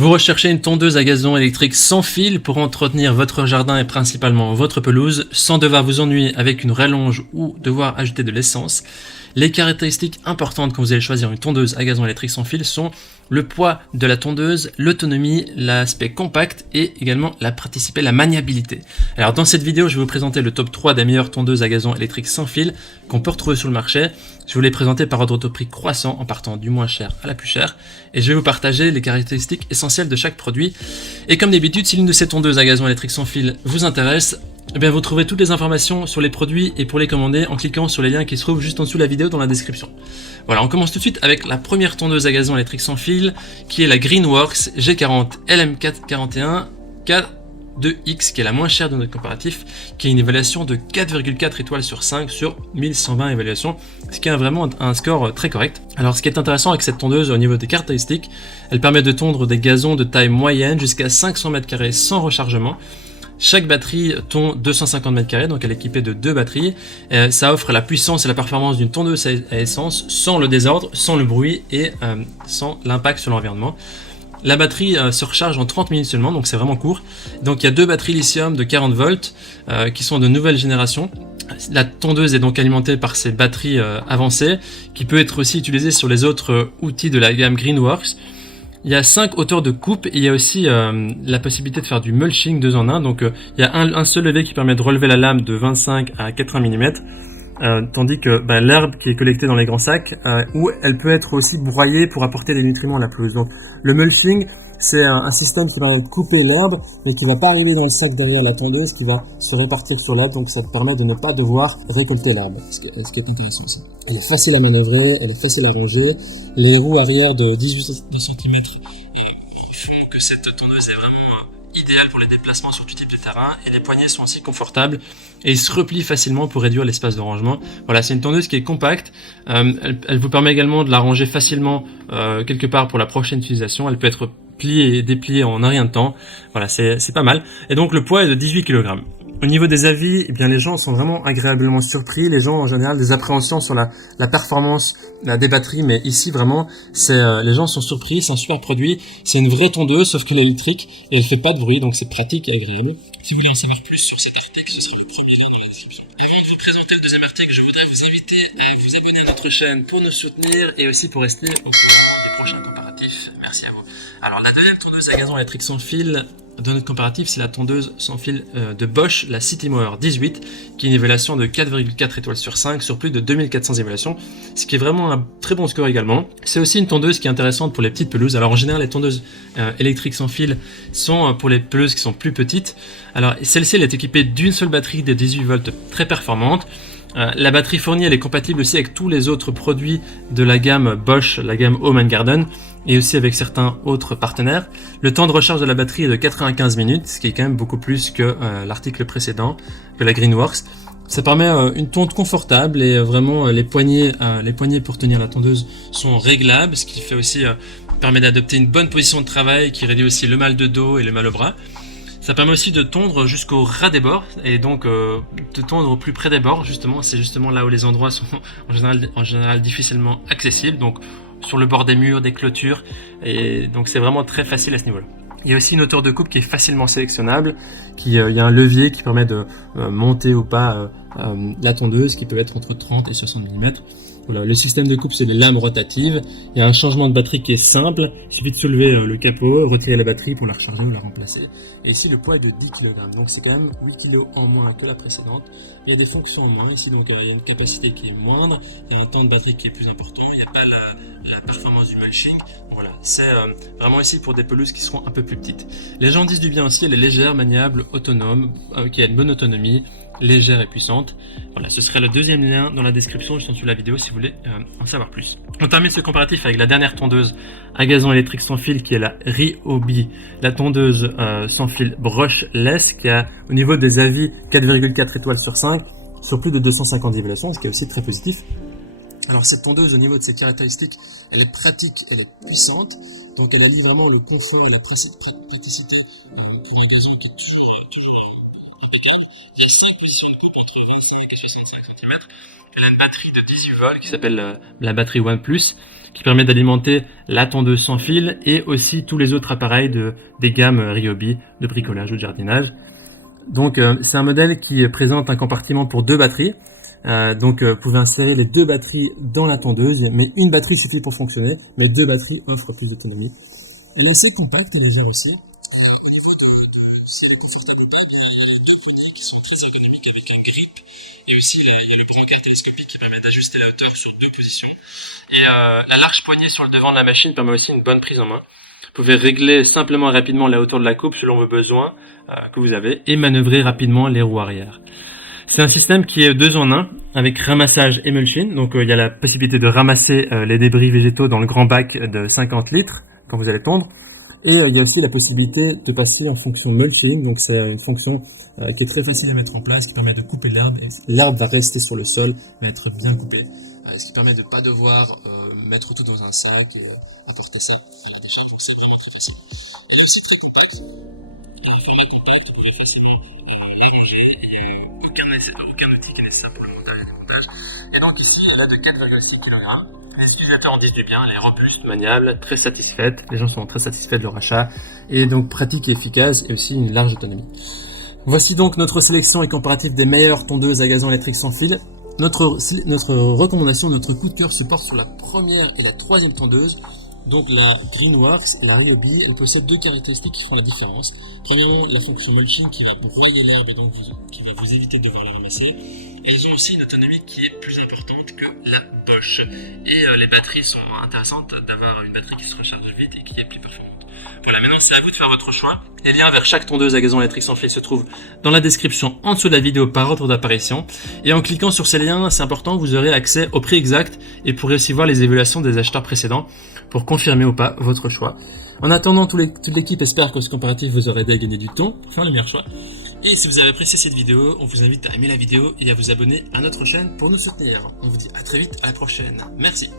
Vous recherchez une tondeuse à gazon électrique sans fil pour entretenir votre jardin et principalement votre pelouse, sans devoir vous ennuyer avec une rallonge ou devoir ajouter de l'essence. Les caractéristiques importantes quand vous allez choisir une tondeuse à gazon électrique sans fil sont le poids de la tondeuse, l'autonomie, l'aspect compact et également la praticité, la maniabilité. Alors dans cette vidéo, je vais vous présenter le top 3 des meilleures tondeuses à gazon électrique sans fil qu'on peut retrouver sur le marché. Je vous les présenter par ordre de prix croissant en partant du moins cher à la plus chère et je vais vous partager les caractéristiques essentielles de chaque produit. Et comme d'habitude, si l'une de ces tondeuses à gazon électrique sans fil vous intéresse, eh bien, vous trouverez toutes les informations sur les produits et pour les commander en cliquant sur les liens qui se trouvent juste en dessous de la vidéo dans la description. Voilà, on commence tout de suite avec la première tondeuse à gazon électrique sans fil qui est la Greenworks G40 LM441 K2X qui est la moins chère de notre comparatif, qui a une évaluation de 4,4 étoiles sur 5 sur 1120 évaluations, ce qui est vraiment un score très correct. Alors ce qui est intéressant avec cette tondeuse au niveau des caractéristiques, elle permet de tondre des gazons de taille moyenne jusqu'à 500 m² sans rechargement. Chaque batterie tond 250 m², donc elle est équipée de 2 batteries. Ça offre la puissance et la performance d'une tondeuse à essence sans le désordre, sans le bruit et sans l'impact sur l'environnement. La batterie se recharge en 30 minutes seulement, donc c'est vraiment court. Donc il y a 2 batteries lithium de 40 volts qui sont de nouvelle génération. La tondeuse est donc alimentée par ces batteries avancées qui peut être aussi utilisée sur les autres outils de la gamme Greenworks. Il y a 5 hauteurs de coupe et il y a aussi la possibilité de faire du mulching 2 en 1. Donc il y a un seul levier qui permet de relever la lame de 25 à 80 mm. Tandis que l'herbe qui est collectée dans les grands sacs, où elle peut être aussi broyée pour apporter des nutriments à la pelouse. Donc le mulching, c'est un système qui va couper l'herbe, mais qui va pas arriver dans le sac derrière la tondeuse, qui va se répartir sur l'herbe, donc ça te permet de ne pas devoir récolter l'herbe, ce qui est intéressant aussi. Elle est facile à manœuvrer, elle est facile à ranger, les roues arrière de 18 cm ils font que cette tondeuse est vraiment idéale pour les déplacements sur tout type de terrain, et les poignées sont aussi confortables et il se replie facilement pour réduire l'espace de rangement. Voilà, c'est une tondeuse qui est compacte, elle vous permet également de la ranger facilement quelque part pour la prochaine utilisation. Elle peut être pliée et dépliée en un rien de temps. Voilà, c'est pas mal. Et donc le poids est de 18 kg. Au niveau des avis, eh bien les gens sont vraiment agréablement surpris. Les gens en général des appréhensions sur la performance des batteries, mais ici vraiment, les gens sont surpris. C'est un super produit. C'est une vraie tondeuse, sauf que électrique et elle fait pas de bruit, donc c'est pratique et agréable. Si vous voulez en savoir plus sur cet article, ce sera le premier lien dans la description. Avant de vous présenter le deuxième article, je voudrais vous inviter à vous abonner à notre chaîne pour nous soutenir et aussi pour rester au courant des prochains comparatifs. Merci à vous. Alors la deuxième tondeuse à gazon électrique sans fil de notre comparatif, c'est la tondeuse sans fil de Bosch, la CityMower 18, qui a une évaluation de 4,4 étoiles sur 5 sur plus de 2400 évaluations, ce qui est vraiment un très bon score également. C'est aussi une tondeuse qui est intéressante pour les petites pelouses. Alors en général, les tondeuses électriques sans fil sont pour les pelouses qui sont plus petites. Alors celle-ci, elle est équipée d'une seule batterie de 18 volts très performante. La batterie fournie, elle est compatible aussi avec tous les autres produits de la gamme Bosch, la gamme Home & Garden, et aussi avec certains autres partenaires. Le temps de recharge de la batterie est de 95 minutes, ce qui est quand même beaucoup plus que l'article précédent, que la Greenworks. Ça permet une tonde confortable et vraiment les poignées pour tenir la tondeuse sont réglables, ce qui fait aussi permet d'adopter une bonne position de travail qui réduit aussi le mal de dos et le mal au bras. Ça permet aussi de tondre jusqu'au ras des bords et donc de tondre au plus près des bords, justement. C'est justement là où les endroits sont en général difficilement accessibles, donc sur le bord des murs, des clôtures, et donc c'est vraiment très facile à ce niveau-là. Il y a aussi une hauteur de coupe qui est facilement sélectionnable, il y a un levier qui permet de monter ou pas la tondeuse, qui peut être entre 30 et 60 mm. Voilà, le système de coupe, c'est les lames rotatives. Il y a un changement de batterie qui est simple. Il suffit de soulever le capot, retirer la batterie pour la recharger ou la remplacer. Et ici, le poids est de 10 kg. Donc, c'est quand même 8 kg en moins que la précédente. Il y a des fonctions en moins ici. Donc, il y a une capacité qui est moindre. Il y a un temps de batterie qui est plus important. Il n'y a pas la performance du mulching. Voilà, c'est vraiment ici pour des pelouses qui seront un peu plus petites. Les gens disent du bien aussi. Elle est légère, maniable, autonome, qui a une bonne autonomie, légère et puissante. Voilà, ce serait le deuxième lien dans la description juste en dessous de la vidéo si vous voulez en savoir plus. On termine ce comparatif avec la dernière tondeuse à gazon électrique sans fil qui est la Ryobi, la tondeuse sans fil brushless qui a au niveau des avis 4,4 étoiles sur 5 sur plus de 250 évaluations, ce qui est aussi très positif. Alors cette tondeuse au niveau de ses caractéristiques, elle est pratique, elle est puissante, donc elle allie vraiment le confort et la praticité pour un gazon qui est toujours impeccable. Il y a 5 positions de coupe entre 25 et 65 cm. Elle a une batterie de 18 volts qui s'appelle la batterie OnePlus, qui permet d'alimenter la tondeuse sans fil et aussi tous les autres appareils des gammes Ryobi de bricolage ou de jardinage. Donc c'est un modèle qui présente un compartiment pour 2 batteries. Vous pouvez insérer les 2 batteries dans la tondeuse, mais une batterie suffit pour fonctionner, mais 2 batteries offrent plus d'autonomie. Elle est assez compacte et légère aussi. Qui sont très ergonomiques avec un grip, et aussi il y a le brancard télescopique qui permet d'ajuster la hauteur sur 2 positions. Et la large poignée sur le devant de la machine permet aussi une bonne prise en main. Vous pouvez régler simplement et rapidement la hauteur de la coupe selon vos besoins que vous avez et manœuvrer rapidement les roues arrière. C'est un système qui est 2 en 1 avec ramassage et mulching. Donc il y a la possibilité de ramasser les débris végétaux dans le grand bac de 50 litres quand vous allez tondre. Et il y a aussi la possibilité de passer en fonction mulching. Donc c'est une fonction qui est très facile à mettre en place, qui permet de couper l'herbe. L'herbe va rester sur le sol, va être bien coupée. Ce qui permet de ne pas devoir mettre tout dans un sac et apporter ça. C'est vraiment très facile. Et c'est très compact. Un format compact, vous pouvez facilement l'arranger et aucun outil qui est nécessaire pour le montage et le démontage. Et donc ici, elle est de 4,6 kg. Les utilisateurs en disent du bien, elle est robuste, maniable, très satisfaite. Les gens sont très satisfaits de leur achat. Et donc pratique et efficace et aussi une large autonomie. Voici donc notre sélection et comparatif des meilleures tondeuses à gazon électrique sans fil. Notre recommandation, notre coup de cœur se porte sur la première et la troisième tondeuse. Donc la Greenworks, la Ryobi, elle possède 2 caractéristiques qui font la différence. Premièrement, la fonction mulching qui va broyer l'herbe et donc qui va vous éviter de devoir la ramasser. Et ils ont aussi une autonomie qui est plus importante que la Bosch. Et les batteries sont intéressantes d'avoir une batterie qui se recharge vite et qui est plus performante. Voilà, maintenant c'est à vous de faire votre choix. Les liens vers chaque tondeuse à gazon électrique sans fil se trouvent dans la description en dessous de la vidéo par ordre d'apparition. Et en cliquant sur ces liens, c'est important, vous aurez accès au prix exact et pourrez aussi voir les évaluations des acheteurs précédents pour confirmer ou pas votre choix. En attendant, toute l'équipe espère que ce comparatif vous aura aidé à gagner du temps pour faire le meilleur choix. Et si vous avez apprécié cette vidéo, on vous invite à aimer la vidéo et à vous abonner à notre chaîne pour nous soutenir. On vous dit à très vite, à la prochaine. Merci.